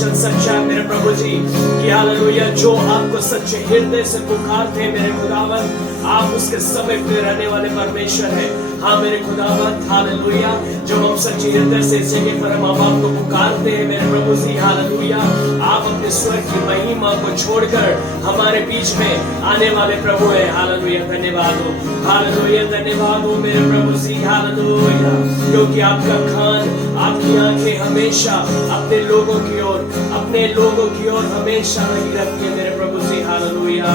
वचन सच्चा है मेरे प्रभु जी कि हालेलुया जो आपको सच्चे हृदय से पुकारते हैं मेरे खुदावन, आप उसके समय पे रहने वाले परमेश्वर है। हाँ मेरे खुदावन हालेलुया, जो हम सच्चे हृदय से इस जगह पर हम आपको पुकारते हैं मेरे प्रभु जी हालेलुया, आप अपने स्वर की महिमा को छोड़कर हमारे बीच में आने वाले प्रभु है। हालेलुया, धन्यवाद हो, हालेलुया धन्यवाद हो मेरे प्रभु जी हालेलुया, क्योंकि आपका कान, आपकी आंखें हमेशा अपने लोगों की ओर हमेशा लगी रहती है मेरे प्रभु जी हालेलुया।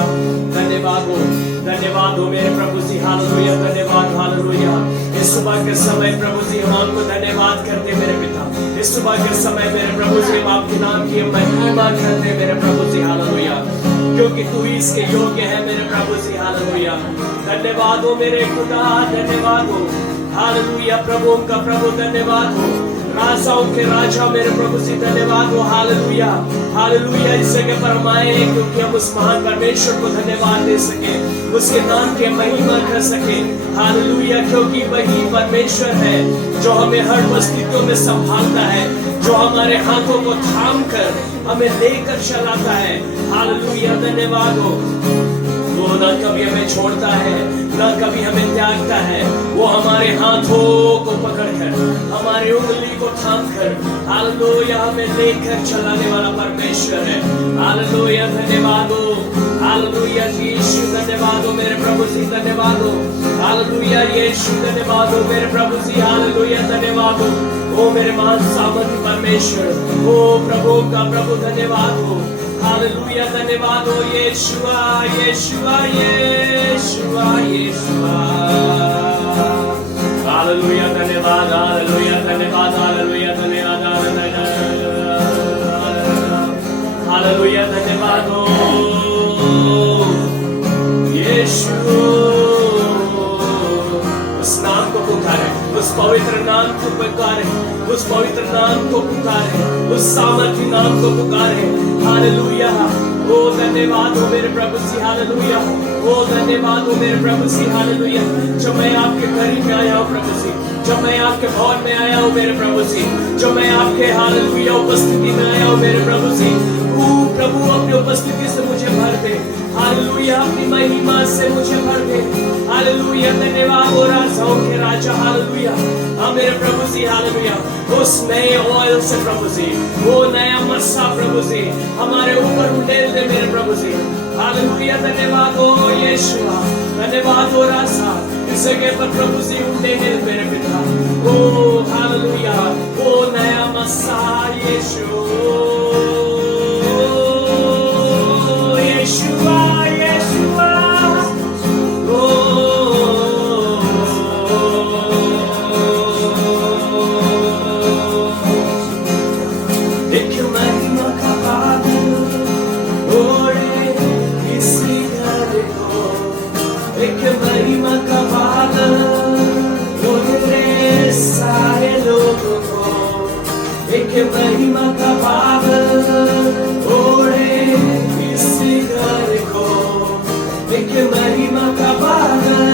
धन्यवाद हो मेरे प्रभु जी हालेलुया, धन्यवाद हालेलुया। इस सुबह के समय प्रभु जी हम आपको धन्यवाद करते मेरे पिता। इस सुबह के समय मेरे प्रभु जी हम आपके नाम की महिमा करते मेरे प्रभु जी हालेलुया, क्योंकि तू ही इसके योग्य है मेरे प्रभु जी हालेलुया। धन्यवाद हो मेरे खुदा, धन्यवाद हो हालेलुया, प्रभु का प्रभु धन्यवाद हो, राजाओं के राजा मेरे प्रभु जी धन्यवाद हो हालेलुया। हालेलुया, इस जगह पर हम आए हैं क्योंकि हम उस महान परमेश्वर को धन्यवाद दे सके, उसके नाम के महिमा कर सके हालेलुया, क्योंकि वही परमेश्वर है जो हमें हर परिस्थितियों में संभालता है, जो हमारे हाथों को थाम कर हमें लेकर चलाता है। हालेलुया, धन्यवाद हो। वो ना कभी हमें छोड़ता है, ना कभी हमें त्यागता है। वो हमारे हाथों को पकड़कर, हमारी उंगली को थाम कर हालेलुया हमें लेकर चलाने वाला परमेश्वर है। हालेलुया, धन्यवाद हो, हालेलुया यीशु धन्यवाद हो मेरे प्रभु जी, धन्यवाद हो हालेलुया यीशु, धन्यवाद हो मेरे प्रभु जी हालेलुया, धन्यवाद हो ओ मेरे महान सामर्थ्य परमेश्वर, ओ प्रभु का प्रभु धन्यवाद हो हालेलुया, धन्यवाद हो यीशुआ यीशुआ यीशुआ यीशुआ हालेलुया, धन्यवाद हालेलुया, धन्यवाद हालेलुया, धन्यवाद हालेलुया, धन्यवाद हो यीशु। उस नाम को पुकारे, उस पवित्र नाम को पुकारे, उस पवित्र नाम को पुकारे, उस सामर्थ्य नाम को पुकारे हालेलुया। ओ धन्यवाद हो मेरे प्रभु जी हालेलुया, ओ धन्यवाद हो मेरे प्रभु जी हालेलुया। जब मैं आपके करीब में आया हूँ प्रभु जी, जब मैं आपके भवन में आया हूँ मेरे प्रभु जी, जब मैं आपके हालेलुया उपस्थिति में आया हूँ मेरे प्रभु जी, प्रभु अपनी उपस्थिति से मुझे भर दे हालेलुया, अपनी महिमा से मुझे भर दे हालेलुया। धन्यवाद हो राजाओं के राजा हालेलुया, हाँ मेरे प्रभु जी हालेलुया। उस नए ऑयल से प्रभु जी, वो नया मस्सा प्रभु जी हमारे ऊपर उंडेल दे मेरे प्रभु जी हालेलुया। धन्यवाद हो यीशुआ, धन्यवाद हो राजा, इस जगह पर प्रभु जी उंडेल मेरे पिता, ओ हालेलुया, वो नया मस्सा यीशु यीशुआ यीशुआ, एक महिमा का बादल ओढ़े इसी घर को, एक महिमा का बादल ओढ़े सारे लोगों को, एक महिमा का बादल ओढ़े इसी घर को, एक महिमा का बादल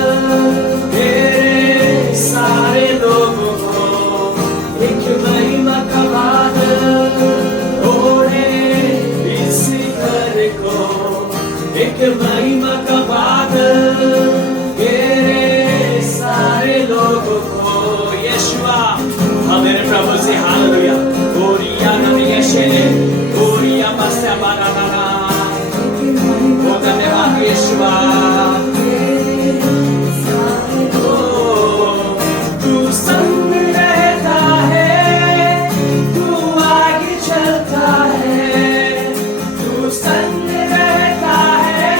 मेरे सारे लोगों को, एक महिमा का बादल ओढ़े इसी घर को, एक महिमा का बादल मेरे सारे लोगों को यीशुआ। हाँ मेरे प्रभु से हालेलुया, गोरिया नबी यशेले, गोरिया मस्या बाराना, ओ धन्यवाद यीशुआ। तू संग रहता है, तू आगे चलता है, तू संग रहता है,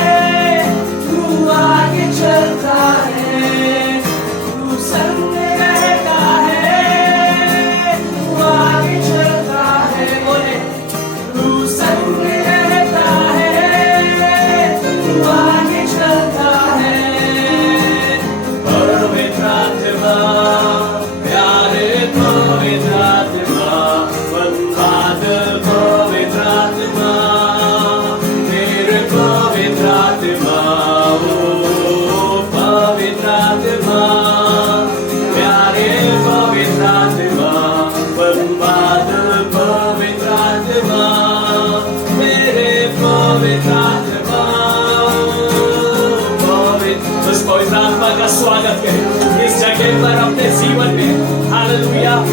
तू आगे चलता है, तू संग रहता है, तू आगे चलता है, बोले तू संग रहता है, तू आगे चलता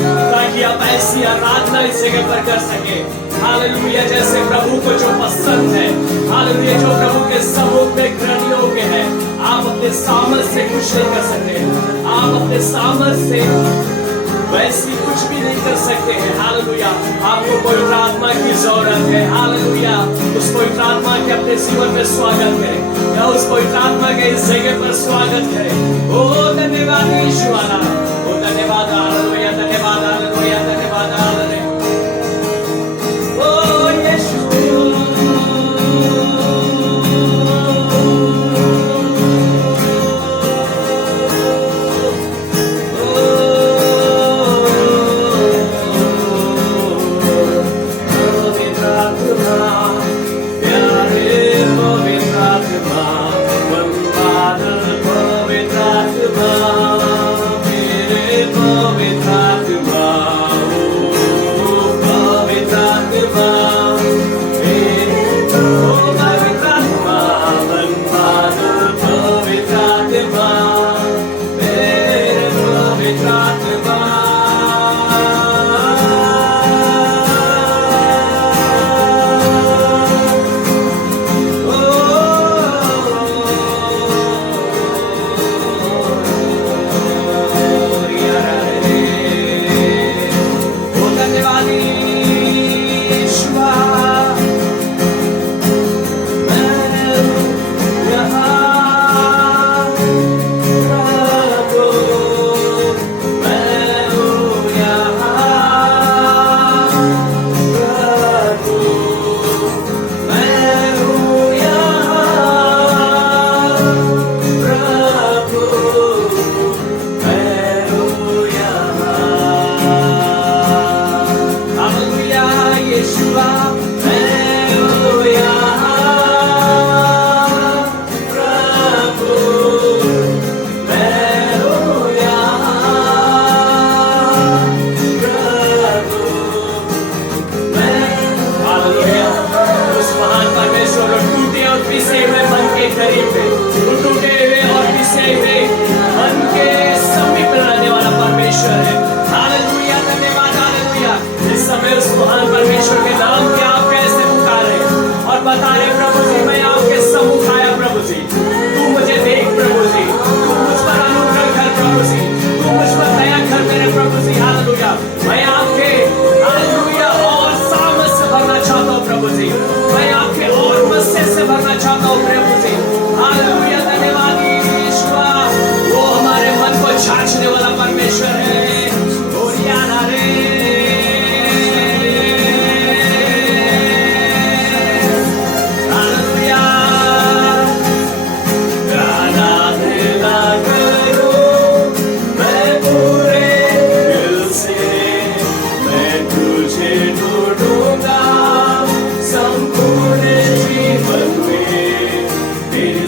ताकि आप ऐसी आराधना इस जगह पर कर सके। हालेलुया, जैसे प्रभु को जो पसंद है, हालेलुया, जो प्रभु के सम्मुख में ग्रहण योग्य है। आप अपने सामर्थ से कुछ नहीं कर सकते, आप अपने सामर्थ से वैसी कुछ भी नहीं कर सकते हैं। हालेलुया, आपको पवित्र आत्मा की जरूरत है। हालेलुया, उस पवित्र आत्मा के अपने जीवन में स्वागत करें, या उस पवित्र आत्मा के इस जगह पर स्वागत करें। ओ धन्यवाद यीशु, ओ धन्यवाद, हालेलुया, धन्यवाद, हालेलुया, धन्यवाद, हालेलुया। ओ यीशु,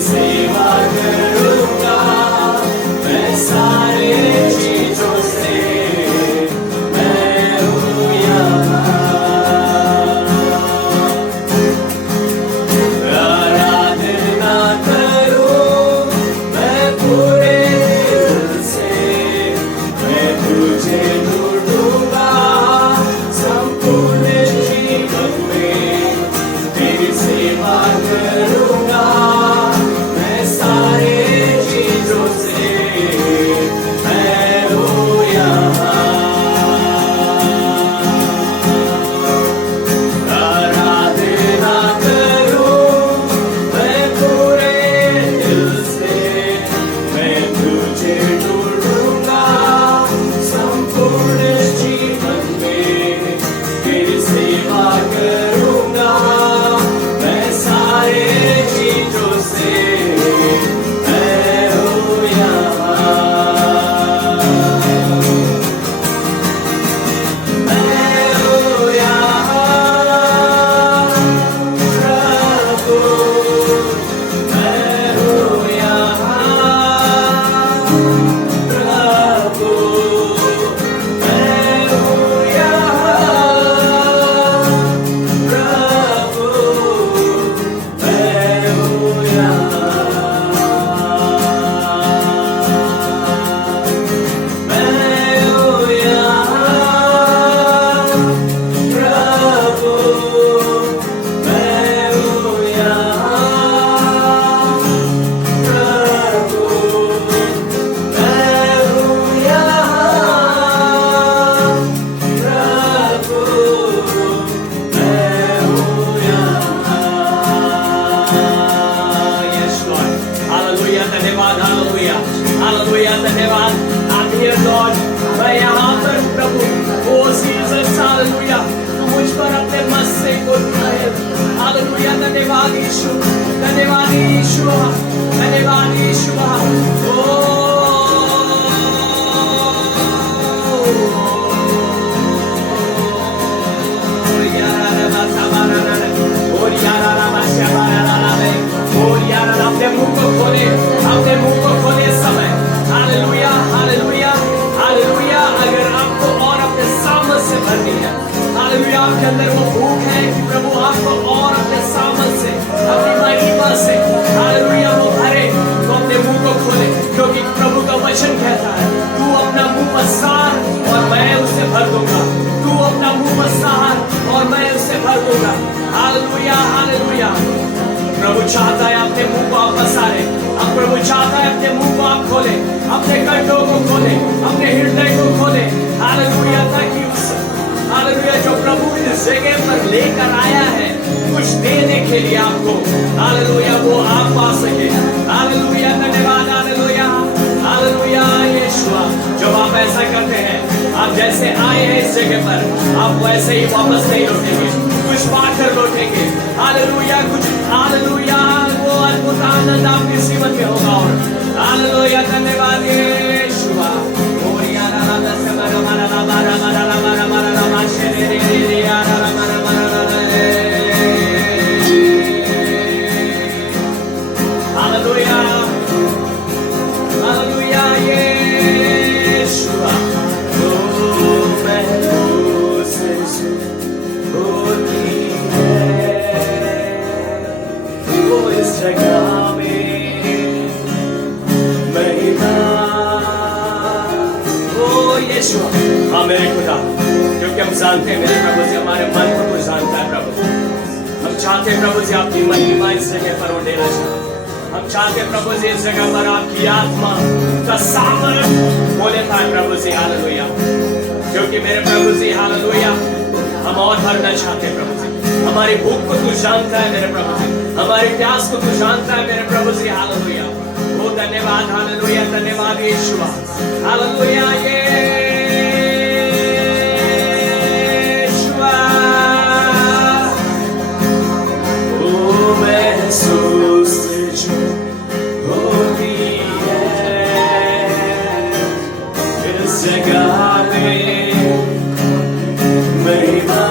सेवा करूंगा मैं सारे चीजों यीशु, धन्यवाद यीशु, धन्यवाद यीशु। अपने मुंह को खोले, अपने मुंह को खोले इस समय। Hallelujah, hallelujah, hallelujah. अगर आपको और अपने सामर्थ से भरनी है, हालेलुया, आपके अंदर वो भूख है कि प्रभु आपको और अपने सामर्थ से, अपनी महिमा से, हालेलुया, वो भरे, तो अपने मुंह को खोले, क्योंकि प्रभु का वचन कहता है, तू अपना मुंह पसार और मैं उसे भर दूंगा। तू अपना मुंह पसार और मैं उसे भर दूंगा। Hallelujah, hallelujah. प्रभु चाहता है अपने मुंह को आप पसारे। अब प्रभु चाहता है अपने मुंह को आप खोले, अपने कंठों को खोले, अपने हृदय को खोले। हालेलुया, ताकि उस, हालेलुया, जो प्रभु इस जगह पर लेकर आया है कुछ देने के लिए आपको, हालेलुया, वो आप पा सके। हालेलुया, धन्यवाद, हालेलुया, हालेलुया यीशु। जब आप ऐसा करते हैं, आप जैसे आए हैं इस जगह पर, आप वैसे ही वापस नहीं लौटेंगे, कुछ पाकर लौटेंगे। हालेलुया, कुछ, हालेलुया, वो अद्भुत आनंद आपके जीवन में होगा। और हालेलुया, धन्यवाद यीशु। हालेलुया, हालेलुया यीशु। जगह में महिमा, ओ यीशु। हाँ मेरे खुदा, क्योंकि हम जानते हैं मेरे प्रभु जी, हमारे मन को तू जानता है प्रभु। हम चाहते हैं प्रभु जी आपकी महिमा इस जगह पर उड़ेना चाहते। हम चाहते हैं प्रभु जी इस जगह पर आपकी आत्मा का सामर्थ बोले पाए प्रभु जी। हालेलुया, क्योंकि मेरे प्रभु जी, हालेलुया, हम और भरना चाहते हैं प्रभु जी। हमारी भूख को तू जानता है मेरे प्रभु जी, हमारी प्यास को तू जानता है मेरे प्रभु जी। हालेलुया, ओ धन्यवाद, हालेलुया, धन्यवाद यीशु, हालेलुया यीशु। ओ महसूस जो होती है इस जगह में महिमा,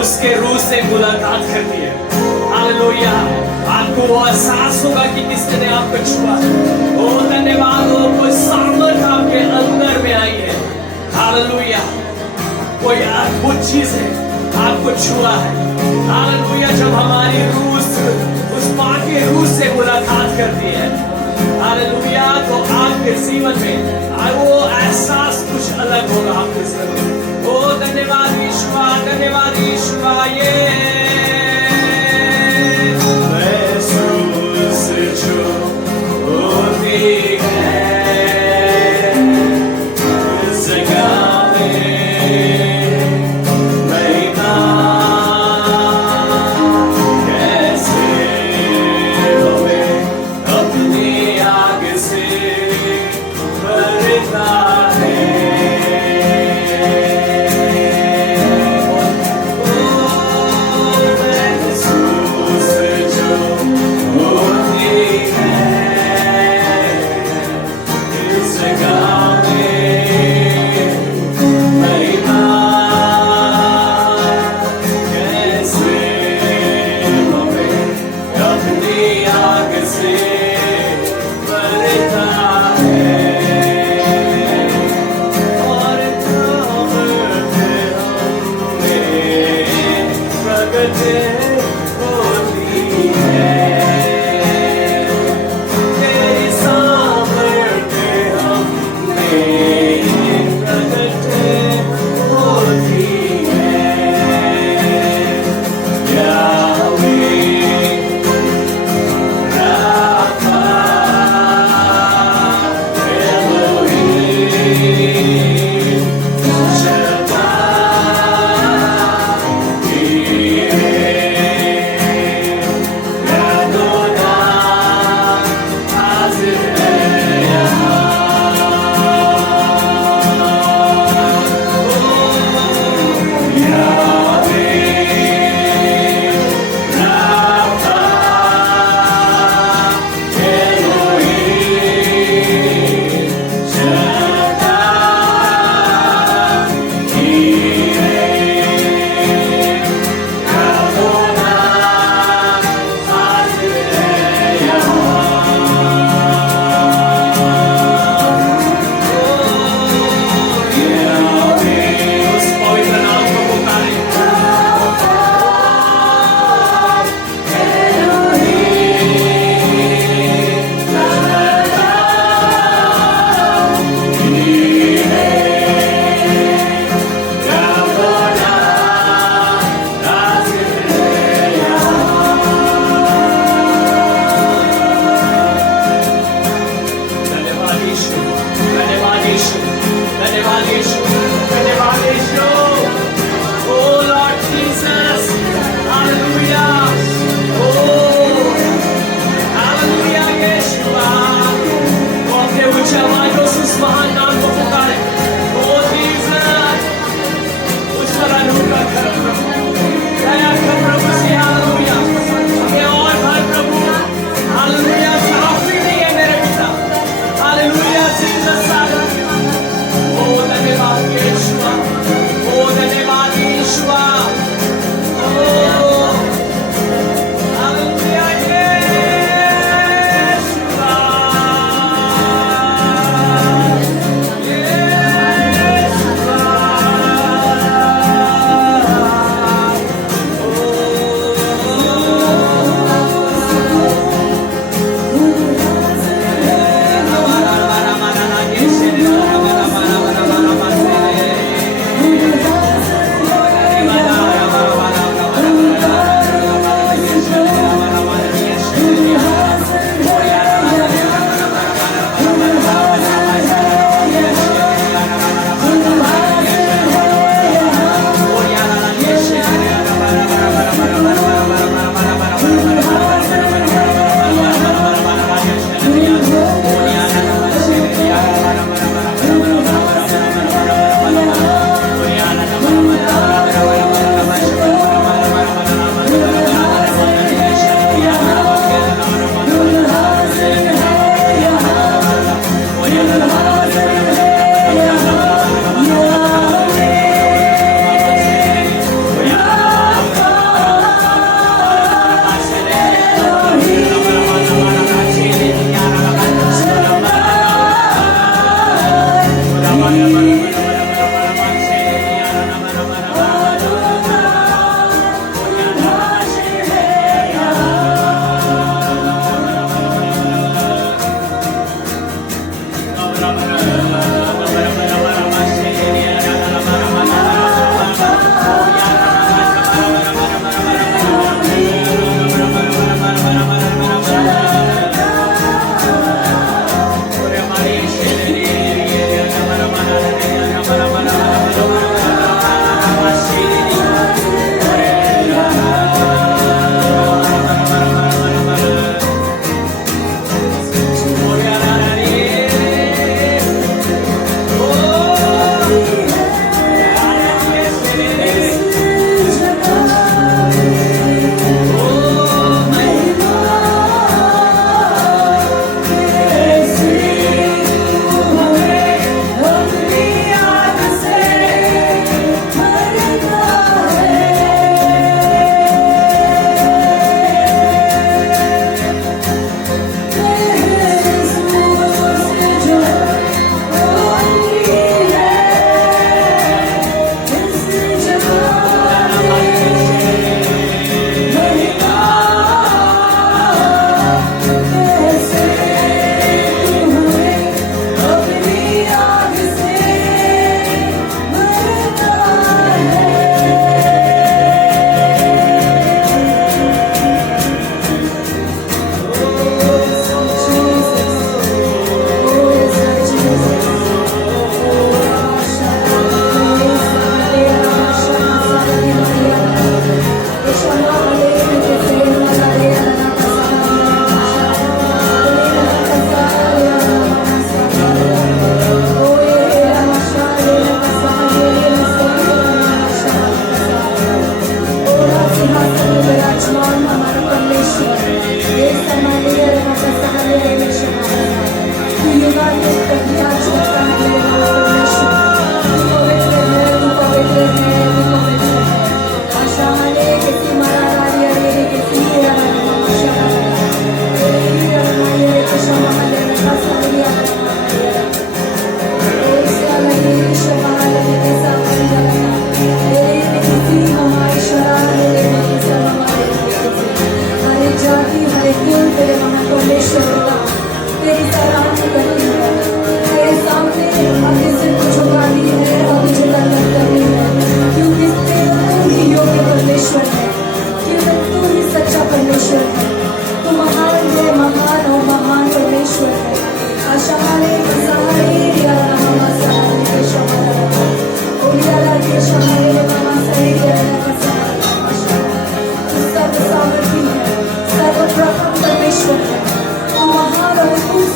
उसके रूह से मुलाकात करती है। हालेलुया, आपको वो एहसास होगा कि किसने आपको छुआ। ओ धन्यवाद, हो कोई सामर्थ आपके अंदर में आई है। हालेलुया, कोई अद्भुत चीज है आपको छुआ है। हालेलुया, जब हमारी रूह उस पाके रूह से मुलाकात करती है, हालेलुया, तो आपके जीवन में वो एहसास कुछ अलग होगा आपके जीवन में। ओ धन्यवाद यीशुआ, धन्यवाद यीशुआ। ये महसूस जो होती है इस जगह में महिमा, कैसे हमें अपनी आग से भरता है।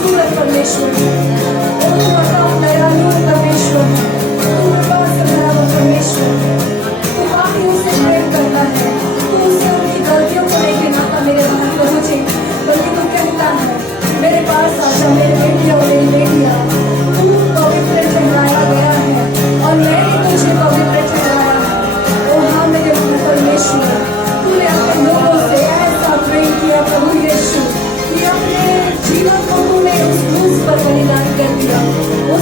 तू है परमेश्वर, ओ तू अकाम दयालु परमेश्वर, तू कृपा से भरा हुआ परमेश्वर, तू पापियों से प्रेम करता है, तू उससे उनकी गलतियों को नहीं गिनाता मेरे भाई को मुझे, बल्कि तू कहता है मेरे पास आजा मेरे बेटिया और मेरी बेटिया, तू पवित्र ठहराया गया है और मैंने तुझे पवित्र ठहराया है। ओ हाँ मेरे परमेश्वर, तूने अपने लोगों से ऐसा प्रेम किया प्रभु यीशु कि अपने जीवन को तूने उस क्रूस पर बलिदान कर दिया। ओ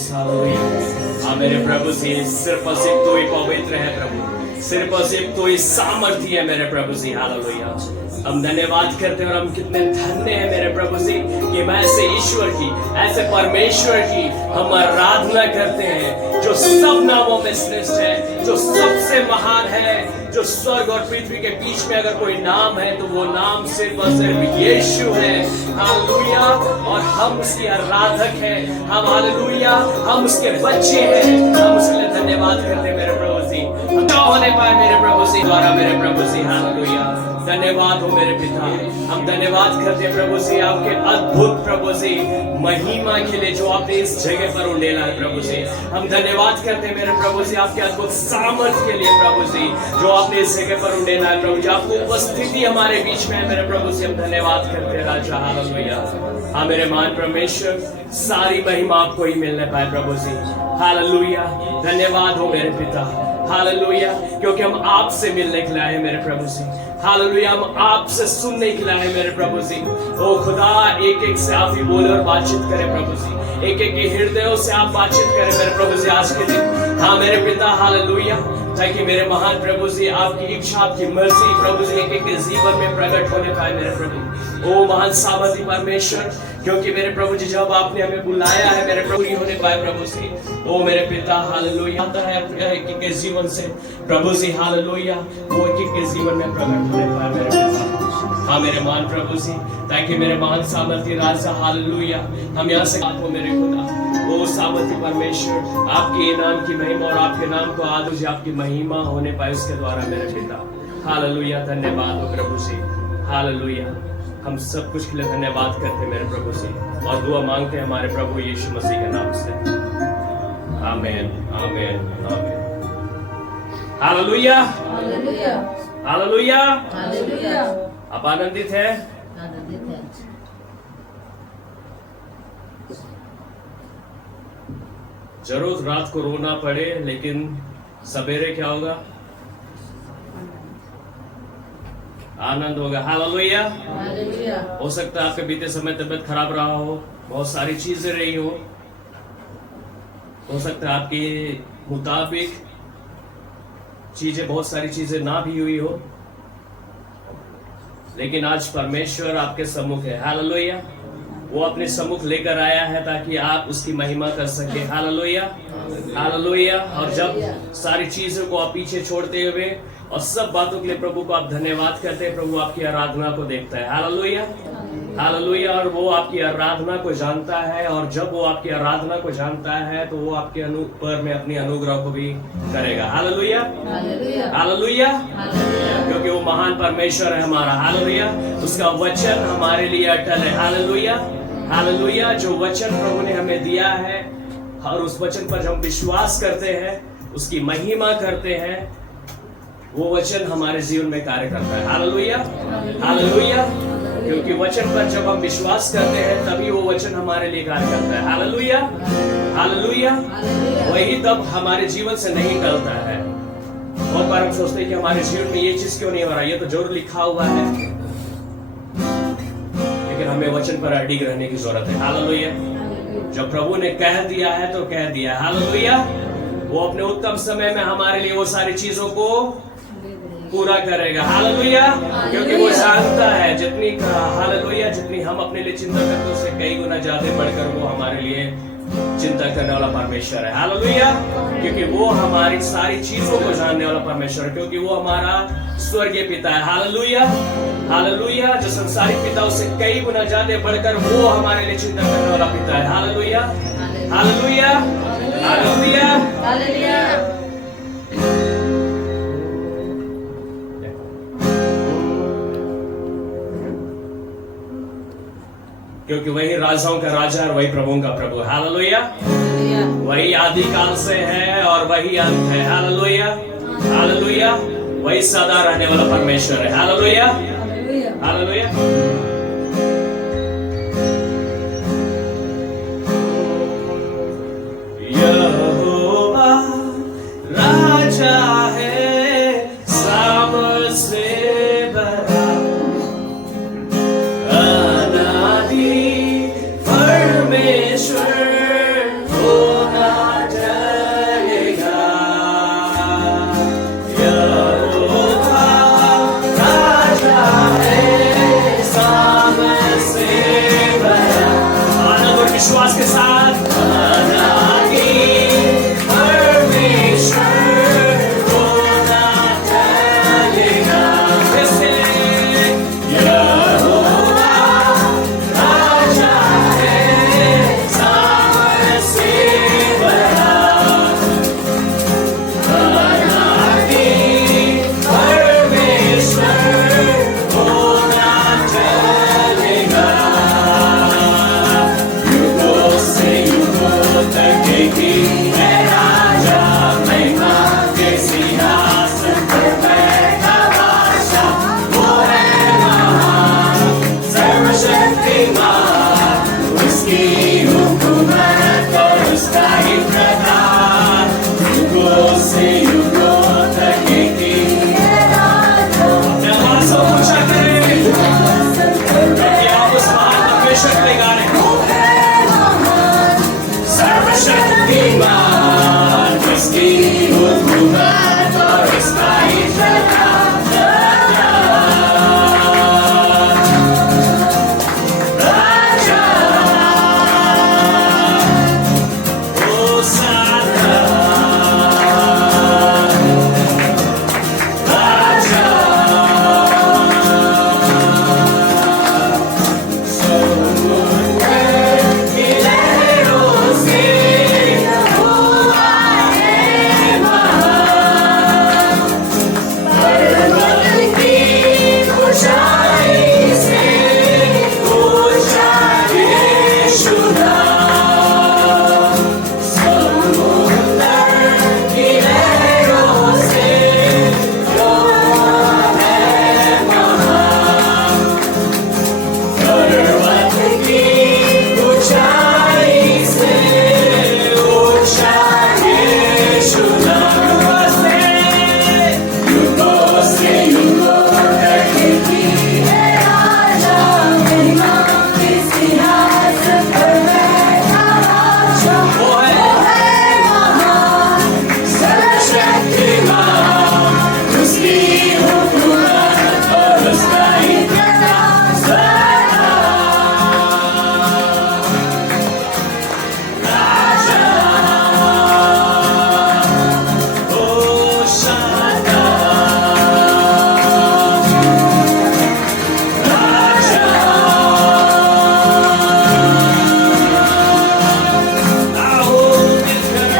जीसस हालेलुया। हाँ मेरे प्रभु जी, सिर्फ और सिर्फ तू ही पवित्र है प्रभु, सिर्फ और सिर्फ तू ही सामर्थ्य है मेरे प्रभु जी हालेलुया। हम धन्यवाद करते हैं और हम कितने धन्य हैं मेरे प्रभु जी कि हम ऐसे ईश्वर की, ऐसे परमेश्वर की हम आराधना करते हैं जो सब नामों में श्रेष्ठ है, जो सबसे महान है, जो स्वर्ग और पृथ्वी के बीच में अगर कोई नाम है तो वो नाम सिर्फ और सिर्फ यीशु है हालेलुया। और हम उसके आराधक हैं, हम हालेलुया, हम उसके बच्चे हैं, हम उसके लिए धन्यवाद करते हैं मेरे प्रभु जी। हम क्या होने पाए मेरे प्रभु जी द्वारा मेरे प्रभु जी हालेलुया। धन्यवाद हो मेरे पिता, हम धन्यवाद करते हैं प्रभु जी आपके अद्भुत प्रभु जी महिमा के लिए जो आपने इस जगह पर उंडेला है प्रभु जी। हम धन्यवाद करते हैं मेरे प्रभु जी आपके अद्भुत सामर्थ्य के लिए प्रभु जी जो आपने इस जगह पर उंडेला है प्रभु जी। आपकी उपस्थिति हमारे बीच में है मेरे प्रभु जी, हम धन्यवाद करते हैं राजा हालेलुया। हाँ मेरे महान परमेश्वर, सारी महिमा आपको ही मिलने पाए प्रभु जी हालेलुया। धन्यवाद हो मेरे पिता हालेलुया, क्योंकि हम आपसे मिलने के लिए आए मेरे प्रभु जी हालेलुया। हम आपसे सुनने के लिए आए मेरे प्रभु जी। ओ खुदा, एक एक से आप ही बोले और बातचीत करें प्रभु जी, एक एक के हृदयों से आप बातचीत करें मेरे प्रभु जी आज के दिन। हाँ मेरे पिता हालेलुया, ताकि मेरे महान प्रभु जी आपकी इच्छा, आपकी मर्जी प्रभु जी एक एक के जीवन में प्रकट होने पाए मेरे प्रभु। ओ महान सामर्थी परमेश्वर, क्योंकि मेरे प्रभु जी जब आपने हमें बुलाया है मेरे प्रभु होने पाए प्रभु जी। ओ मेरे पिता हालेलुया, आता है एक एक के जीवन से प्रभु जी हालेलुया, वो एक एक के जीवन में प्रकट होने पाए मेरे पिता। हाँ मेरे महान प्रभु जी, ताकि मेरे महान सामर्थी राजा हालेलुया, हम यहाँ से आपको मेरे खुदा ओ सामर्थी परमेश्वर आपके नाम की महिमा और आपके नाम को आदर जी आपकी महिमा होने पाए उसके द्वारा मेरे पिता हालेलुया। धन्यवाद हो प्रभु जी हालेलुया। हम सब कुछ के लिए धन्यवाद करते हैं मेरे प्रभु जी और दुआ मांगते हैं हमारे प्रभु यीशु मसीह के नाम से। आमीन आमीन आमीन। Hallelujah hallelujah hallelujah hallelujah. आप आनंदित हैं? आनंदित हैं। जरूर रात को रोना पड़े, लेकिन सवेरे क्या होगा? आनंद होगा। Hallelujah hallelujah. हो सकता है आपके बीते समय तबीयत खराब रहा हो, बहुत सारी चीजें रही हो सकता है आपके मुताबिक चीजें, बहुत सारी चीजें ना भी हुई हो, लेकिन आज परमेश्वर आपके सम्मुख है हालेलुया। वो अपने सम्मुख लेकर आया है ताकि आप उसकी महिमा कर सके हालेलुया हालेलुया। और जब सारी चीजों को आप पीछे छोड़ते हुए और सब बातों के लिए प्रभु को आप धन्यवाद करते हैं, प्रभु आपकी आराधना को देखता है हालेलुया हालेलुया। और वो आपकी आराधना को जानता है, और जब वो आपकी आराधना को जानता है तो वो आपके ऊपर में अपनी अनुग्रह को भी करेगा हालेलुया हालेलुया। क्योंकि वो महान परमेश्वर है हमारा हालेलुया। उसका वचन हमारे लिए अटल है हालेलुया हालेलुया। जो वचन प्रभु ने हमें दिया है और उस वचन पर जब हम विश्वास करते हैं, उसकी महिमा करते हैं, वो वचन हमारे जीवन में कार्य करता है हालेलुया हालेलुया। क्योंकि वचन पर जब हम विश्वास करते हैं तभी वो वचन हमारे लिए कार्य करता है हालेलुया हालेलुया। वही तब हमारे जीवन से नहीं टलता है। बहुत बार हम सोचते हैं कि हमारे जीवन में ये चीज क्यों नहीं हो रहा, ये तो जरूर लिखा हुआ है, लेकिन हमें वचन पर अडिग रहने की जरूरत है हालेलुया। जब प्रभु ने कह दिया है तो कह दिया हालेलुया। वो अपने उत्तम समय में हमारे लिए वो सारी चीजों को पूरा करेगा हालेलुया। क्योंकि वो जानता है जितनी हालेलुया, जितनी हम अपने लिए चिंता करते हैं उससे कई गुना ज्यादा बढ़कर वो हमारे लिए चिंता करने वाला परमेश्वर है हालेलुया। क्योंकि वो हमारी सारी चीजों को जानने वाला परमेश्वर है, क्योंकि वो हमारा स्वर्गीय पिता है हालेलुया हालेलुया। जो संसारिक पिता उससे कई गुना ज्यादा बढ़कर वो हमारे लिए चिंता करने वाला पिता है हालेलुया हालेलुया हालेलुया हालेलुया। क्योंकि वही राजाओं का राजा और वही प्रभुओं का प्रभु हालेलुया। वही आदि काल से है और वही अंत है हालेलुया हालेलुया। वही सदा रहने वाला परमेश्वर है हालेलुया हालेलुया। यहोवा राजा है सामर्थ से भरा, अनादि परमेश्वर वो की है राजा, महिमा के सिंहासन पर बैठा बादशाह, वो है महान सर्वशक्तिमान, उसकी हुकूमत और उसका ही प्रताप युगों से युगों तक की है राजा। अपने आवाज़ों को ऊंचा करें, क्योंकि आप उस महान परमेश्वर के लिए गा रहे हैं। सर्वशक्तिमान, उसकी हुकूमत और उसका ही प्रताप राजा, होशाना राजा, समुद्र की लहरों से हुआ है महान, पर्वत की ऊंचाई से ऊंचा है शुदा, समुद्र की लहरों से हुआ है महान, पर्वत की ऊंचाई से ऊंचा है शुदा, युगों से युगों तक की है राजा, महिमा के सिंहासन पर बैठा बादशाह, वो है महान सर्वशक्तिमान, उसकी हुकूमत और उसका ही प्रताप सदा राजा, होशाना राजा, आओ मिलकर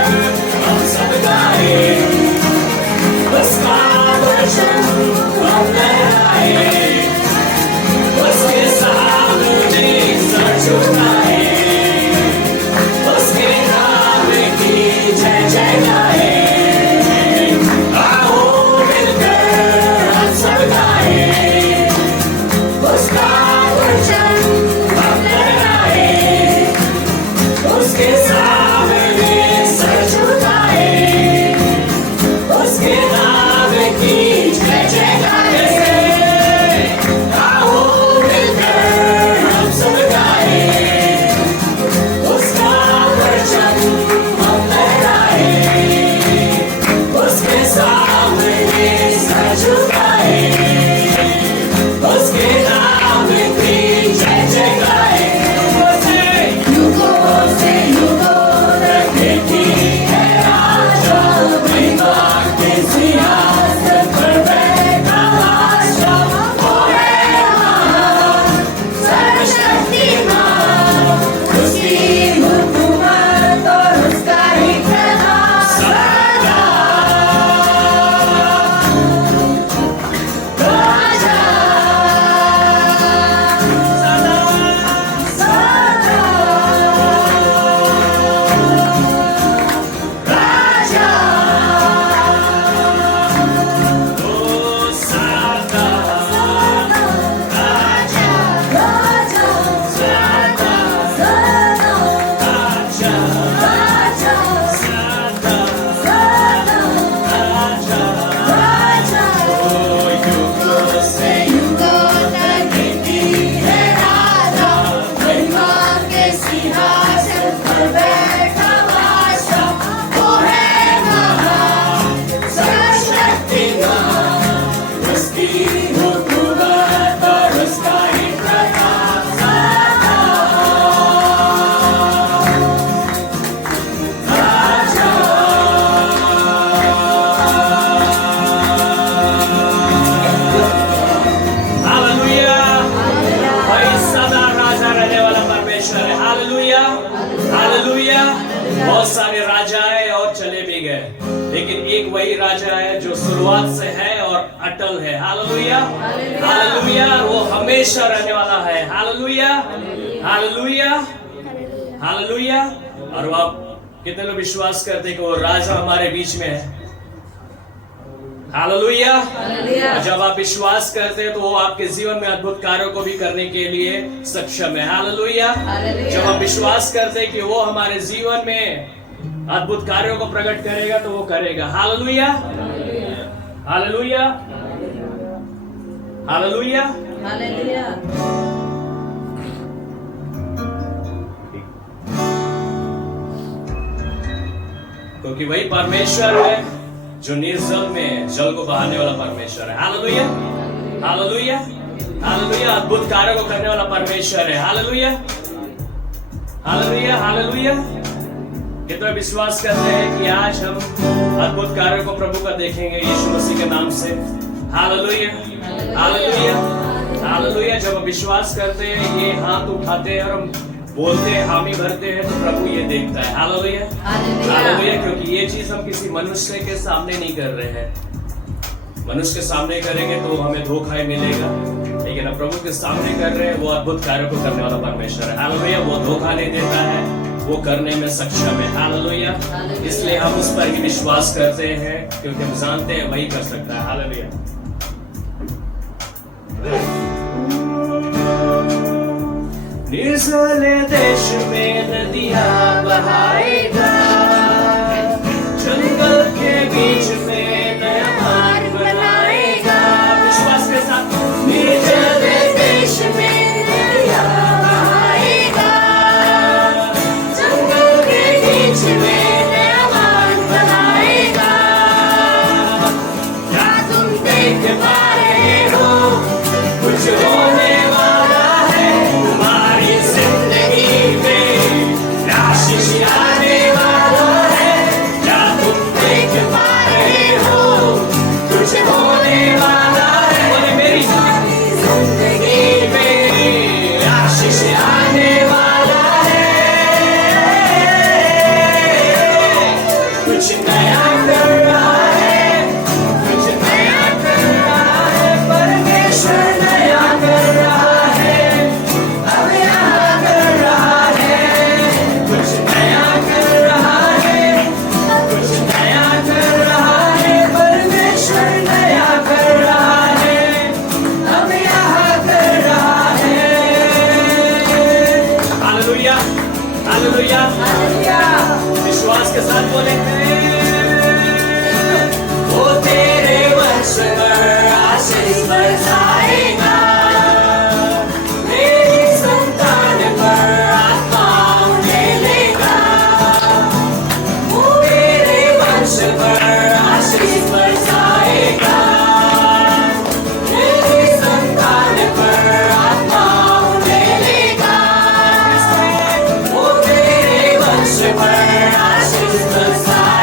हम सब गाएं, उसका वचन हम लहराएं, उसके सामने सर झुकाएं, उसके नाम की जय जय गाएं, आओ मिलकर हम सब गाएं, उसका वचन हम लहराएं, उसके सामने सर झुकाएं, उसके नाम की जय जय गाएं, आओ मिलकर हम सब गाएं, उसका वचन हम लहराएं, उसके सामने सर झुकाएं, उसके नाम की जय जय गाएं, युगों से युगों तक की है राजा, महिमा के सिंहासन पर बैठा बादशाह, वो है महान सर्वशक्तिमान, उसकी हुकूमत और उसका ही प्रताप सदा राजा, सदा राजा, होशाना राजा, राजा, सदा राजा, राजा, सदा राजा, युगों से युगों तक की है राजा, महिमा के सिंहासन पर बैठा बादशाह, वो है महान सर्वशक्तिमान, उसकी हुकूमत और उसका ही प्रताप सदा राजा। हालेलुया, वही सदा राजा रहने वाला परमेश्वर है। Hallelujah, hallelujah. बहुत सारे राजा है और चले भी गए, लेकिन एक वही राजा है जो शुरुआत से है और अटल है। Hallelujah, hallelujah. वो हमेशा रहने वाला है। Hallelujah, hallelujah, hallelujah. और वो कितने लोग विश्वास करते हैं कि वो राजा हमारे बीच में है? हालेलुया। और जब आप विश्वास करते हैं तो वो आपके जीवन में अद्भुत कार्यों को भी करने के लिए सक्षम है। हालेलुया। जब हम विश्वास करते हैं कि वो हमारे जीवन में अद्भुत कार्यों को प्रकट करेगा तो वो करेगा। Hallelujah, hallelujah, hallelujah, hallelujah. क्योंकि वही परमेश्वर है जो निर्जल में जल को बहाने वाला परमेश्वर है। Hallelujah, hallelujah, hallelujah. अद्भुत कार्यों को करने वाला परमेश्वर है। Hallelujah, hallelujah, hallelujah. कितना विश्वास करते हैं कि आज हम अद्भुत कार्यों को प्रभु का देखेंगे यीशु मसीह के नाम से। Hallelujah, hallelujah, hallelujah. जब हम विश्वास करते हैं, ये हाथ उठाते हैं और हम बोलते हैं, हामी भरते हैं, तो प्रभु ये देखता है। Hallelujah, hallelujah. क्योंकि ये चीज हम किसी मनुष्य के सामने नहीं कर रहे हैं। मनुष्य के सामने करेंगे तो हमें धोखा ही मिलेगा, लेकिन हम प्रभु के सामने कर रहे हैं। वो अद्भुत कार्यों को करने वाला परमेश्वर है। हालेलुया। वो धोखा नहीं देता है, वो करने में सक्षम है। हालेलुया। इसलिए हम उस पर ही विश्वास करते हैं, क्योंकि हम जानते हैं वही कर सकता है। हालेलुया। निर्जल देश में नदियां बहाएगा, जंगल के बीच में नया मार्ग बनाएगा। विश्वास के साथ निर्जल देश में नदियां बहाएगा, जंगल के बीच में नया मार्ग बनाएगा। क्या तुम देख पा रहे हो कुछ होने वाला है तुम्हारी जिंदगी में, आशीष आने वाला है। क्या तुम देख पा रहे हो कुछ होने वाला है? बोले मेरी जिंदगी में आशीष आने वाला है। कुछ नया कर रहा है, कुछ नया कर रहा है, परमेश्वर नया कर रहा है, अब यहाँ कर रहा है। कुछ नया कर रहा है, कुछ नया कर रहा है, परमेश्वर नया कर रहा है, अब यहाँ कर रहा है। Hallelujah, hallelujah, hallelujah. विश्वास के साथ बोले वो तेरे वंश पर आशीष बरसाएगा, मेरी संतान पर आत्मा उड़ेलेगा। वो तेरे वंश पर आशीष बरसाएगा, मेरी संतान पर आत्मा उड़ेलेगा। वो तेरे वंश पर आशीष बरसाएगा,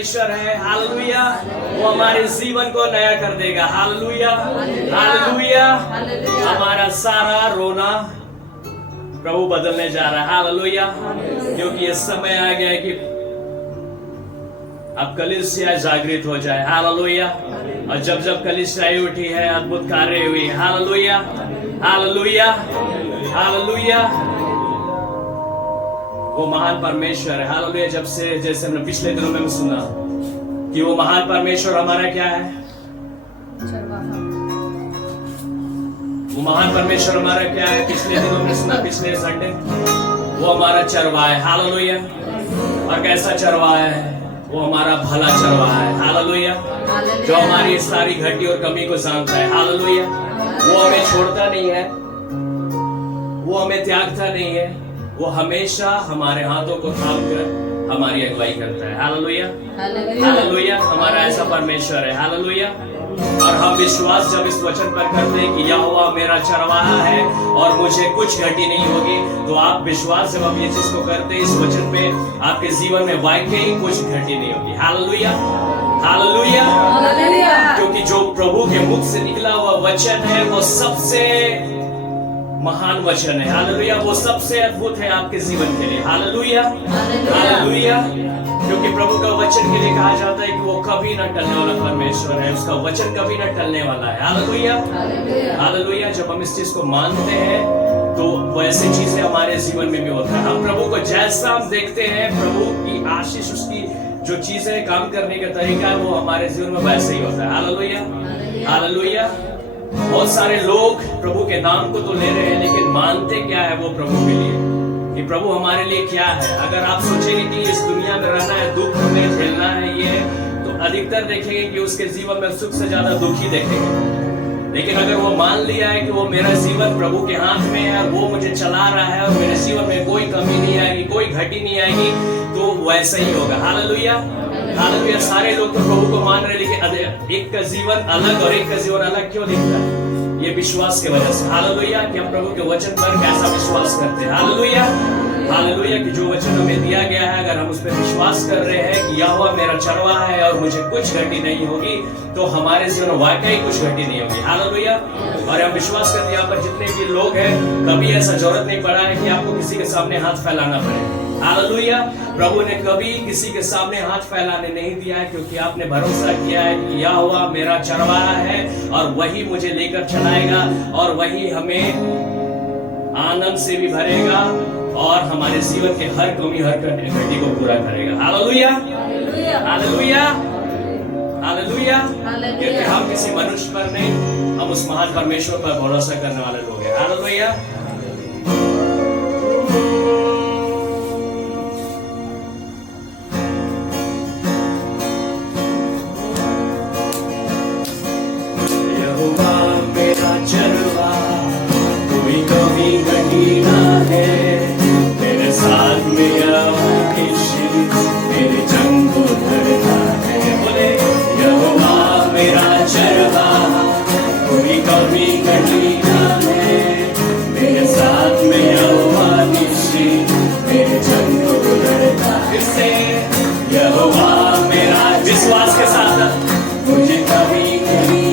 परमेश्वर है, हालेलुया, वो हमारे जीवन को नया कर देगा, हालेलुया, हालेलुया। हमारा सारा रोना प्रभु बदलने जा रहा है, हालेलुया, क्योंकि ये समय आ गया है कि अब कलीसिया जागृत हो जाए, हालेलुया। और जब जब कलीसियाएं उठी है, अद्भुत कार्य हुई, हालेलुया, हालेलुया, हालेलुया। वो महान परमेश्वर है, हालेलुया। जब से जैसे हमने पिछले दिनों में सुना कि वो महान परमेश्वर हमारा क्या है, वो महान परमेश्वर हमारा क्या है, पिछले दिनों में सुना, पिछले संडे, वो हमारा चरवाहा है, हालेलुया। और कैसा चरवाहा है, वो हमारा भला चरवाहा है, हालेलुया, जो हमारी सारी घटी और कमी को जानता है, हालेलुया। वो हमें छोड़ता नहीं है, वो हमें त्यागता नहीं है, वो हमेशा हमारे हाथों को थाम कर हमारी अगुवाई करता है, हालेलुया, हालेलुया। हमारा ऐसा परमेश्वर है, हालेलुया। और हम विश्वास जब इस वचन पर करते हैं कि यहोवा मेरा चरवाहा है और मुझे कुछ घटी नहीं होगी, तो आप विश्वास जब हम ये चीज को करते हैं इस वचन पे, आपके जीवन में वाकई कुछ घटी नहीं होगी, हालेलुया, हालेलुया। क्योंकि जो प्रभु के मुख से निकला हुआ वचन है वो सबसे महान वचन है, हालेलुया, वो सबसे अद्भुत है आपके जीवन के लिए, हालेलुया, हालेलुया। क्योंकि प्रभु का वचन के लिए कहा जाता है कि वो कभी न टलने वाला परमेश्वर है, उसका वचन कभी न टलने वाला है, हालेलुया, हालेलुया। जब हम इस चीज को मानते हैं तो वैसी चीजें हमारे जीवन में भी होता है। हम प्रभु को जैसा हम देखते हैं, प्रभु की आशीष, उसकी जो चीजें काम करने का तरीका है, वो हमारे जीवन में वैसे ही होता है, हालेलुया, हालेलुया। बहुत सारे लोग प्रभु के नाम को तो ले रहे हैं, लेकिन मानते क्या है वो प्रभु के लिए, कि प्रभु हमारे लिए क्या है। अगर आप सोचेंगे कि इस दुनिया में रहना है, दुख हमें झेलना है, ये तो अधिकतर देखेंगे कि उसके जीवन में सुख से ज्यादा दुख ही देखेंगे। लेकिन अगर वो मान लिया है कि वो मेरा जीवन प्रभु के हाथ में है, वो मुझे चला रहा है और मेरे जीवन में कोई कमी नहीं आएगी, कोई घटी नहीं आएगी, तो वैसा ही होगा, हालेलुया, हालेलुया। सारे लोग तो प्रभु को मान रहे, लेकिन एक का जीवन अलग और एक का जीवन अलग क्यों दिखता है? ये विश्वास की वजह से, हालेलुया, कि हम प्रभु के वचन पर कैसा विश्वास करते हैं, हालेलुया, हालेलुया। कि जो वचन हमें दिया गया है, अगर हम उस पर विश्वास कर रहे हैं कि यहोवा मेरा चरवाहा है और मुझे कुछ घटी नहीं होगी, तो हमारे जीवन वाकई कुछ घटी नहीं होगी, हालेलुया। और हम विश्वास करते हैं यहाँ पर जितने भी लोग हैं, कभी ऐसा जरूरत नहीं पड़ा है कि आपको किसी के सामने हाथ फैलाना पड़े, हालेलुया। प्रभु ने कभी किसी के सामने हाथ फैलाने नहीं दिया है, क्योंकि आपने भरोसा किया है कि यहोवा मेरा चरवाहा है और वही मुझे लेकर चलाएगा और वही हमें आनंद से भी भरेगा और हमारे जीवन के हर कमी, हर घटी को पूरा करेगा, हालेलुया, हालेलुया, हालेलुया। क्योंकि हम किसी मनुष्य पर नहीं, हम उस महान परमेश्वर पर भरोसा करने वाले लोग हैं, हालेलुया। विश्वास के साथ मुझे कभी कभी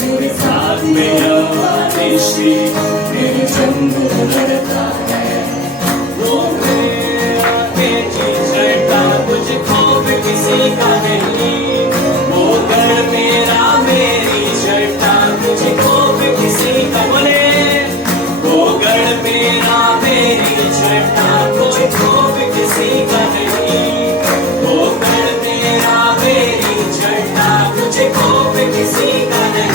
मेरे साथ में यहोवा निश्चय मेरे जंग लड़ता है। वो मेरा तेजी चढ़ता, मुझे खौफ किसी का नहीं, वो गढ़ मेरा मेरी चढ़ता, मुझे खौफ किसी का बोले, वो गढ़ मेरा मेरी चढ़ता, कोई खौफ किसी का नहीं, वो गढ़ मेरा मेरी चढ़ता, मुझे खौफ किसी का नहीं।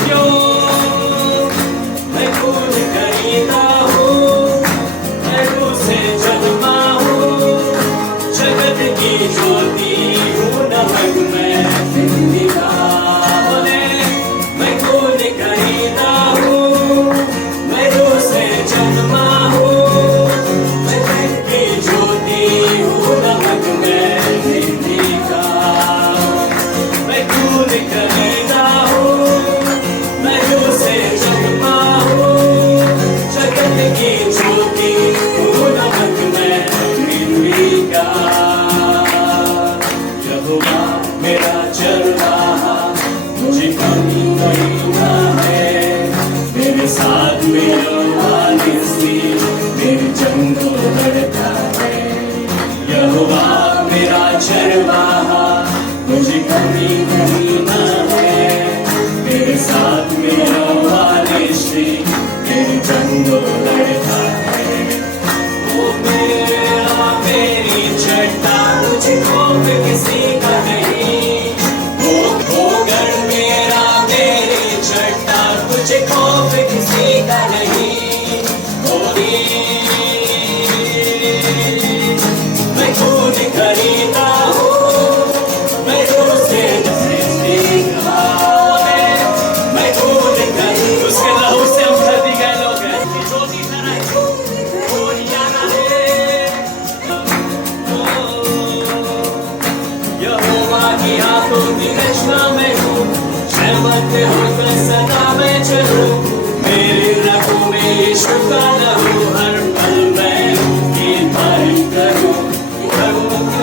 मैं खून खरीदा हूँ, मैं उसे जन्मा हूँ, जगत की ज्योति हूँ, नमक मैं कमी नहीं ना है। तेरे साथ मेरा वाले श्री तेरे जंगों लड़ता है। वो मेरा मेरी चट्टा मुझे खौफ किसी का नहीं। वो घर मेरा मेरी चट्टा मुझे खौफ किसी का नहीं। मैं खुद खरीदा हूँ, मैं तुझसे सीखा। मैं खुद खरीद उसके लहू से हम खरीदी गए लोग हैं। ज्योति जरा कोई जाना है। यहोवा की हाथों की रचना में हूँ, शर्मंद होकर सदा मैं चलूं। मेरे रगों में यीशु का लहू, हर पल मैं उसकी तारीफ करूं।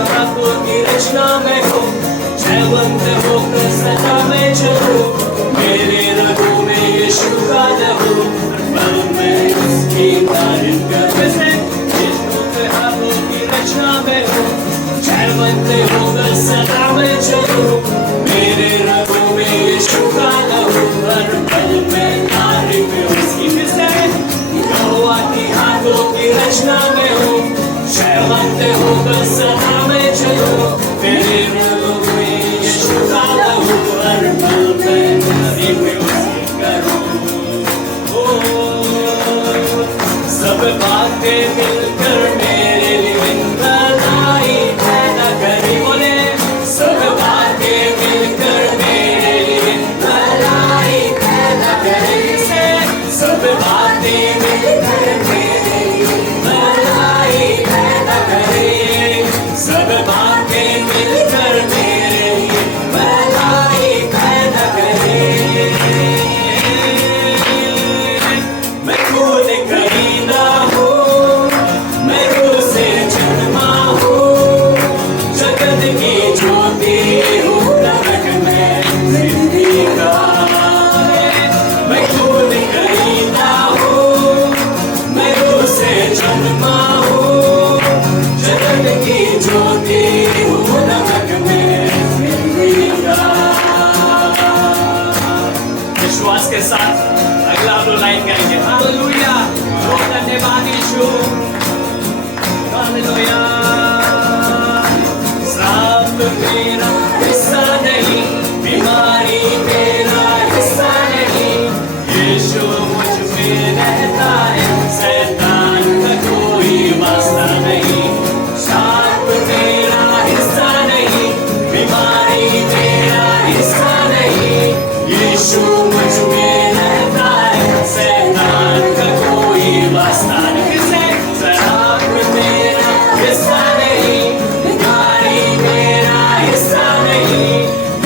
हाथों की रचना में हूँ, जयवंत होकर सदा मैं चलूं। मेरे रगों में यीशु का लहू, हर पल मैं उसकी तारीफ करूं। यीशु के हाथों की रचना में हूँ, जयवंत होकर सदा मैं चलूं। मेरे रगों में यीशु का लहू, हर पल मैं तारीफ उसकी। यहोवा की हाथों की रचना में हूँ, शर्मंद होकर सदा मैं चलूं। मेरे रगों में यीशु का लहू, हर पल मैं तारीफ उसकी करूं। सब बातें मिलकर मेरे लिए भलाई पैदा करें। बोले सब बातें मिलकर मेरे लिए भलाई पैदा करें। सब बातें मिलकर मेरे लिए भलाई पैदा करें। सब बातें मिलकर मेरे लिए भलाई पैदा करें। मैं खुद खरीदा हूँ, मैं तुझसे जन्मा हूँ। जगत की ज्योति हूँ, नरक में जिंदगी का। मैं खुद खरीदा हूँ, मैं तुझसे जन्मा हूँ। जगत की ज्योति हूँ, नरक में जिंदगी का। विश्वास के साथ अगला दो लाइन गाएंगे। हालेलुया, ओ धन्यवाद यीशु। हालेलुया। श्राप मेरा हिस्सा नहीं, बीमारी मेरा हिस्सा नहीं। यीशु मुझ में रहता है, शैतान का कोई वास्ता नहीं। श्राप मेरा हिस्सा नहीं, बीमारी मेरा हिस्सा नहीं। यीशु मुझ में रहता है, शैतान का कोई वास्ता नहीं। श्राप मेरा हिस्सा नहीं, बीमारी मेरा हिस्सा नहीं।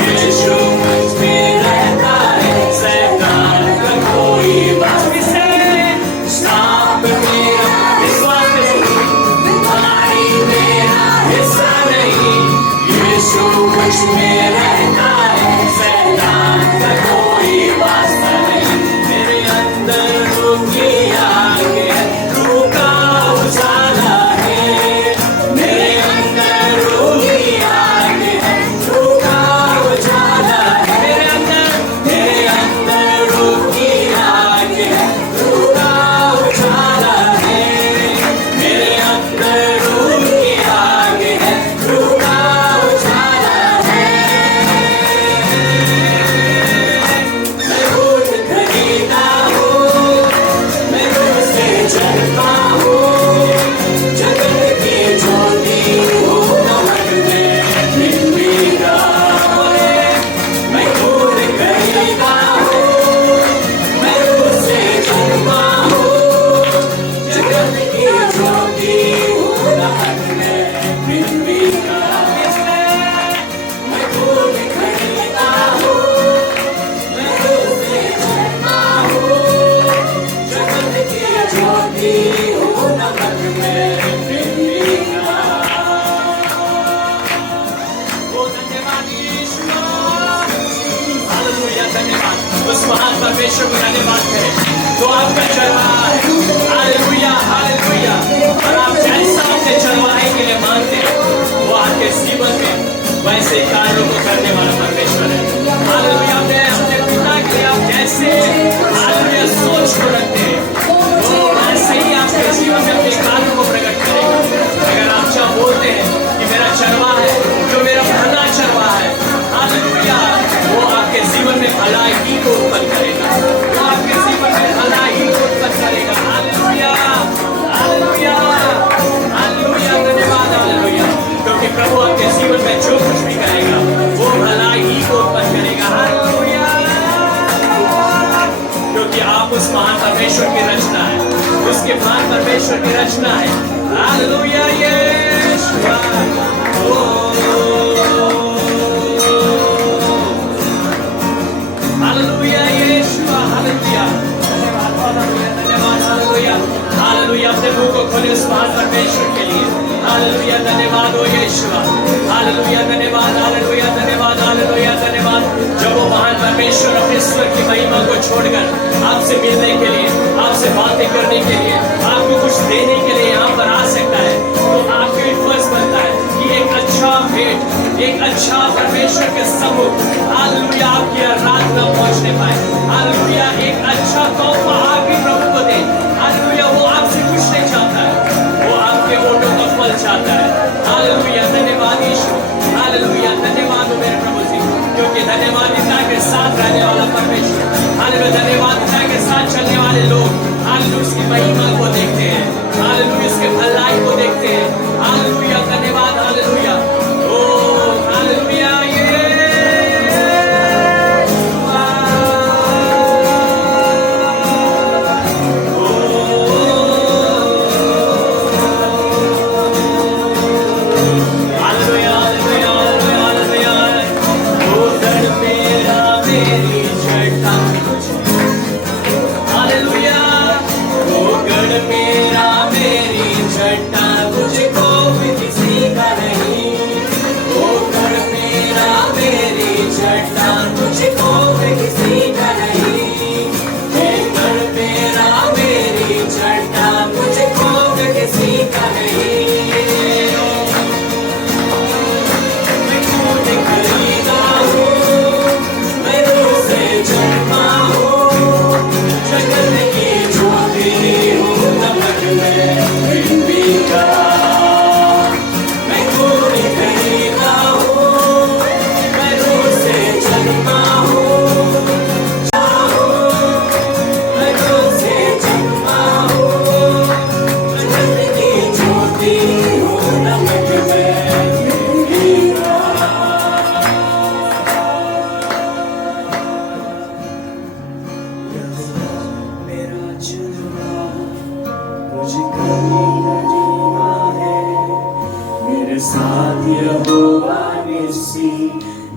यीशु मुझ में रहता है, शैतान का कोई वास्ता नहीं। श्राप मेरा विश्वास नहीं, बीमारी मेरा हिस्सा नहीं। यीशु मुझ में रहता है, शैतान का कोई वास्ता नहीं। मेरे अंदर रूह की आग है, रूह का उजाला है। मेरे अंदर रूह की आग है, रूह का उजाला है। मेरे अंदर रूह की आग है, रूह का उजाला है। मेरे अंदर रूह की आग है, रूह का उजाला है। मैं खुद खरीदा हूँ, मैं तुझसे जन्मा हूँ। जगत की ज्योति हूँ, नमक में जिंदगी का। मैं खुद खरीदा हूँ, मैं तुझसे जन्मा हूँ। जगत की ज्योति हूँ, नमक में जिंदगी का। मैं खुद खरीदा हूँ, मैं तुझसे जन्मा हूँ। जगत की ज्योति हूँ, नमक में जिंदगी का। ओ धन्यवाद यीशु। हालेलुया, धन्यवाद। उस महान परमेश्वर को धन्यवाद करें तो आपका चरवाहा है। Hallelujah, hallelujah. और आप जैसा अपने चरवाहे के लिए मानते हैं, वो आपके जीवन में वैसे कार्यों को करने वाला परमेश्वर है। हालेलुया। मैं अपने पिता के लिए आप जैसे हालेलुया सोच को रखते हैं, वो ऐसे ही आपके जीवन में अपने कार्यों को प्रकट करेगा। अगर आप जब बोलते हैं कि मेरा चरवा है, जो मेरा भला चरवा है, हालेलुया, वो आपके जीवन में भलाई ही को उत्पन्न करेगा, वो आपके जीवन में भलाई को उत्पन्न करेगा। हालेलुया, हालेलुया, हालेलुया, धन्यवाद, हालेलुया। क्योंकि प्रभु आपके जीवन में जो कुछ भी करेगा वो भलाई ही को उत्पन्न करेगा। हालेलुया, क्योंकि आप उस महान परमेश्वर की रचना है, उसके महान परमेश्वर की रचना है। हालेलुया, यीशु, हालेलुया, यीशु, हालेलुया, धन्यवाद, हालेलुया, हालेलुया। अपने मुंह को खोले उस महान परमेश्वर के लिए। हालेलुया, धन्यवाद हो यीशु, हालेलुया, धन्यवाद, हालेलुया, धन्यवाद, हालेलुया, धन्यवाद। जब वो महान परमेश्वर अपने स्वर की महिमा को छोड़कर आपसे मिलने के लिए, आपसे बातें करने के लिए, आपको कुछ देने के लिए यहाँ पर आ सकता है, तो आपके भी फर्ज बनता है कि एक अच्छा भेंट, एक अच्छा परमेश्वर के सम्मुख हालेलुया आपकी आराधना पहुंचने पाए। हालेलुया, एक अच्छा तोहफा आप भी प्रभु को दें। हालेलुया, वो आपसे कुछ नहीं चाहता है, वो आपके ओटों का फल चाहता है। हालेलुया, धन्यवाद यीशु, हालेलुया, धन्यवाद मेरे प्रभु जी, क्योंकि धन्यवादिता के साथ रहने वाला परमेश्वर, हालेलुया, धन्यवादिता के साथ चलने वाले लोग हालेलुया उसकी महिमा को देखते हैं, हालेलुया उसके भलाई को देखते हैं। हालेलुया, धन्यवाद, हालेलुया, ओ हालेलुया,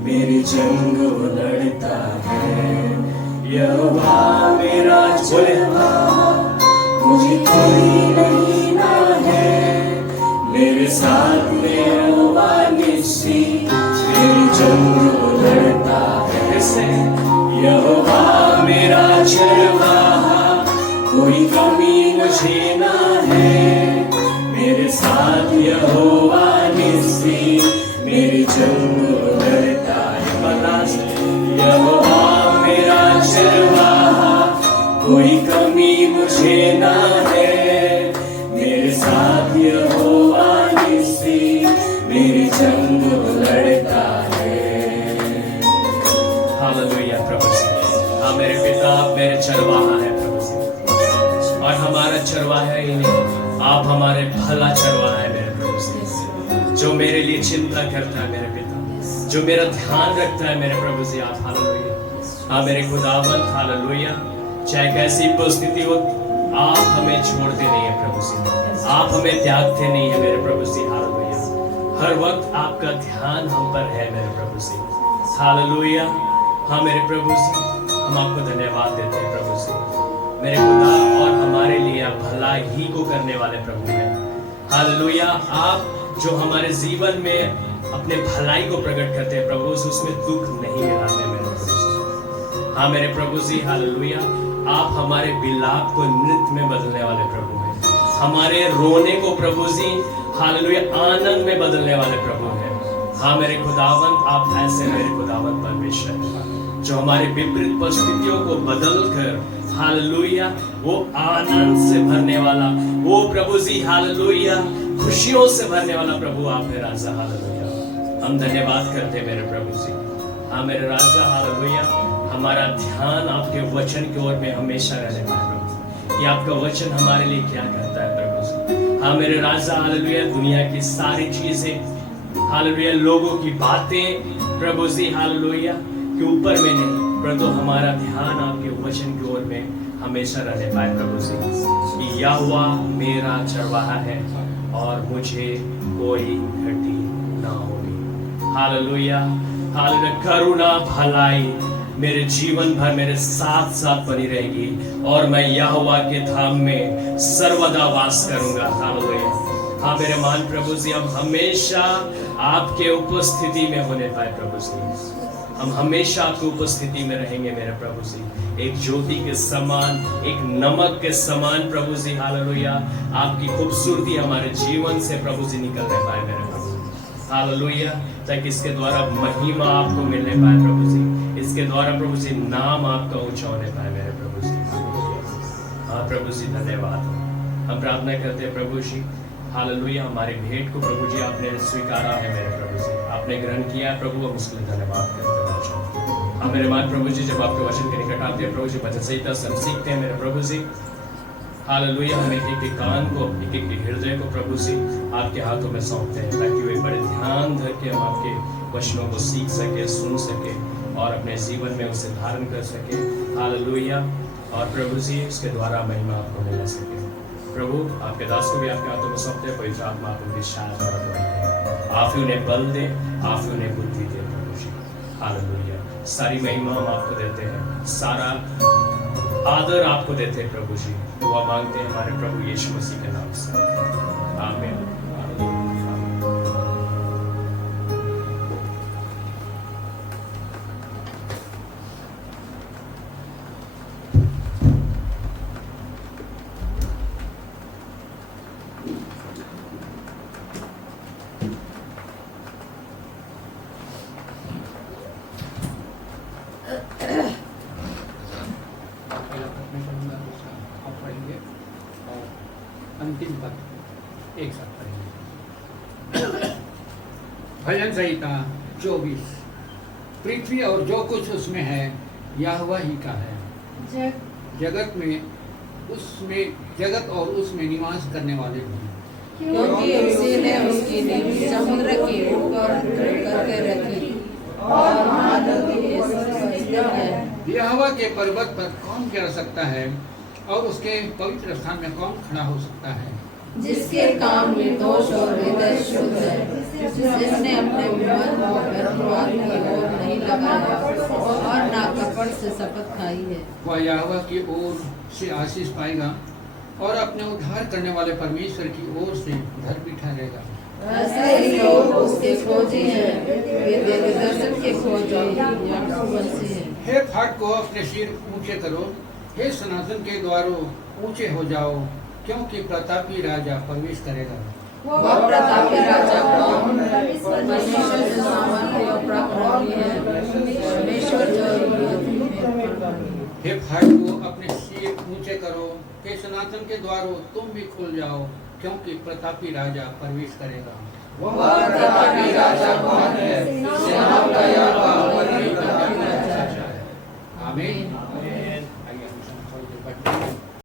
मेरी जंग लड़ता है। यहोवा मेरा चरवा, मुझे कोई नहीं ना है। मेरे साथ में यहोवा निस्सी, मेरी जंग लड़ता है। से यहोवा मेरा चरवा, कोई कमी मुझे ना है। मेरे साथ यहोवा निस्सी, मेरी जंग लड़ता है। बलास यहोवा मेरा चरवाहा, कोई कमी मुझे ना है। मेरे साथ यहोवा निस्सी, मेरी जंग लड़ता है। हालेलुया प्रभु जी, हाँ मेरे पिता आप मेरे चरवाहा है प्रभु जी, और हमारा चरवाहा ही नहीं, आप हमारे भला चरवाहा है मेरे प्रभु जी, जो मेरे लिए चिंता करता है मेरे पिता, जो मेरा ध्यान रखता है मेरे प्रभु जी। आप हालेलुया, हाँ मेरे खुदावंत हालेलुया, चाहे कैसी परिस्थिति हो आप हमें छोड़ते नहीं है प्रभु जी, आप हमें त्यागते नहीं है मेरे प्रभु जी। हालेलुया, हर वक्त आपका ध्यान हम पर है मेरे प्रभु जी। हालेलुया, हाँ मेरे प्रभु जी, हम आपको धन्यवाद देते हैं प्रभु जी मेरे खुदा, और हमारे लिए आप भला ही को करने वाले प्रभु हैं। हालेलुया, आप जो हमारे जीवन में अपने भलाई को प्रकट करते हैं प्रभु, उसमें दुख नहीं मिलाते मेरे प्रभु जी। हाँ मेरे प्रभु जी, हालेलुया, आप हमारे विलाप को नृत्य में बदलने वाले प्रभु हैं, हमारे रोने को प्रभु जी हालेलुया आनंद में बदलने वाले प्रभु हैं। हाँ मेरे खुदावंत, आप ऐसे मेरे खुदावंत परमेश्वर हैं, जो हमारे विपरीत परिस्थितियों को बदल कर हालेलुया वो आनंद से भरने वाला, वो प्रभु जी हालेलुया खुशियों से भरने वाला प्रभु आप है राजा। हालेलुया हम धन्यवाद करते हैं मेरे प्रभु जी। हाँ मेरे राजा हालेलुया, हमारा ध्यान आपके वचन की ओर में हमेशा रहने पाए प्रभु, कि आपका वचन हमारे लिए क्या करता है प्रभु जी। हाँ मेरे राजा हालेलुया, दुनिया की सारी चीजें हालेलुया, लोगों की बातें प्रभु जी हालेलुया के ऊपर में नहीं, परंतु हमारा ध्यान आपके वचन की ओर में हमेशा रहने पाए प्रभु जी, कि यहोवा मेरा चरवाहा है और मुझे कोई घटी ना होगी। हालेलुया हालेलुया, करुणा भलाई मेरे जीवन भर मेरे साथ साथ बनी रहेगी और मैं यहोवा के धाम में सर्वदा वास करूंगा। हालेलुया हाँ मेरे मान प्रभु जी, हम हमेशा आपके उपस्थिति में होने पाए प्रभु जी, हम हमेशा आपकी उपस्थिति में रहेंगे मेरे प्रभु जी, एक ज्योति के समान, एक नमक के समान प्रभु जी। हालेलुया आपकी खूबसूरती हमारे जीवन से प्रभु जी निकलने पाए मेरे प्रभु। हालेलुया ताकि इसके द्वारा महिमा आपको मिलने पाए प्रभु जी, इसके द्वारा प्रभु जी नाम आपका ऊंचा होने पाए मेरे प्रभु जी। हाँ प्रभु जी धन्यवाद, हम प्रार्थना करते हैं प्रभु जी हालेलुया, हमारी भेंट को प्रभु जी आपने स्वीकारा है मेरे प्रभु जी, आपने ग्रहण किया है प्रभु, हम उसके लिए धन्यवाद करते हैं राजा। हाँ मेरे मान प्रभु जी, जब आपके वचन के निकट आते हैं प्रभु जी, वचन संहिता से हम सीखते हैं मेरे प्रभु जी। हालेलुया हम एक एक कान को, एक एक हृदय को प्रभु जी आपके हाथों में सौंपते हैं, ताकि वे बड़े ध्यान धर के हम आपके वचनों को सीख सके, सुन सके और अपने जीवन में उसे धारण कर सके। हालेलुया और प्रभु जी उसके द्वारा महिमा आपको मिल सके। प्रभु आपके दास को भी आपके हाथों में सौंपते हैं, पवित्र आत्मा आप उनकी सहायता करें, आप ही उन्हें बल दे, आप ही उन्हें बुद्धि दे प्रभु जी। हालेलुया सारी महिमा हम आपको देते हैं, सारा आदर आपको देते हैं प्रभु जी, दुआ मांगते हैं हमारे प्रभु यीशु मसीह के नाम से, आमीन। अंतिम पद एक साथ पढ़ेंगे। भजन संहिता 24। पृथ्वी और जो कुछ उसमें है यहोवा ही का है, जगत और उसमें निवास करने वाले भी, क्योंकि उसी ने उसकी नींव समुद्र के ऊपर करके रखी और महानदी के समुद्र है। यहोवा के पर्वत पर कौन चढ़ सकता है और उसके पवित्र स्थान में कौन खड़ा हो सकता है? जिसके काम निर्दोष और हृदय शुद्ध है, जिसने अपने मन को व्यर्थवाद की ओर नहीं लगाया और ना कपट से शपथ खाई है, वह यहोवा की ओर से आशीष पाएगा और अपने उद्धार करने वाले परमेश्वर की ओर से घर भी ठहरेगा। ऐसे ही लोग उसके खोजी हैं, वे दर्शन के खोजी याकूब मसीह हैं। हे फाट को अपने सिर ऊंचे करो, हे सनातन के द्वारों ऊंचे हो जाओ, क्योंकि प्रतापी राजा प्रवेश करेगा। वह प्रतापी राजा कौन? परमेश्वर जो सामर्थ्य और पराक्रमी है, परमेश्वर जो युद्धि में प्रबल है। हे फाट को अपने सिर ऊंचे करो, हे सनातन के द्वारों तुम भी खुल जाओ, क्योंकि प्रतापी राजा प्रवेश करेगा। वह प्रतापी राजा कौन है? सेनाओं का यहोवा वही प्रतापी राजा है। आमीन।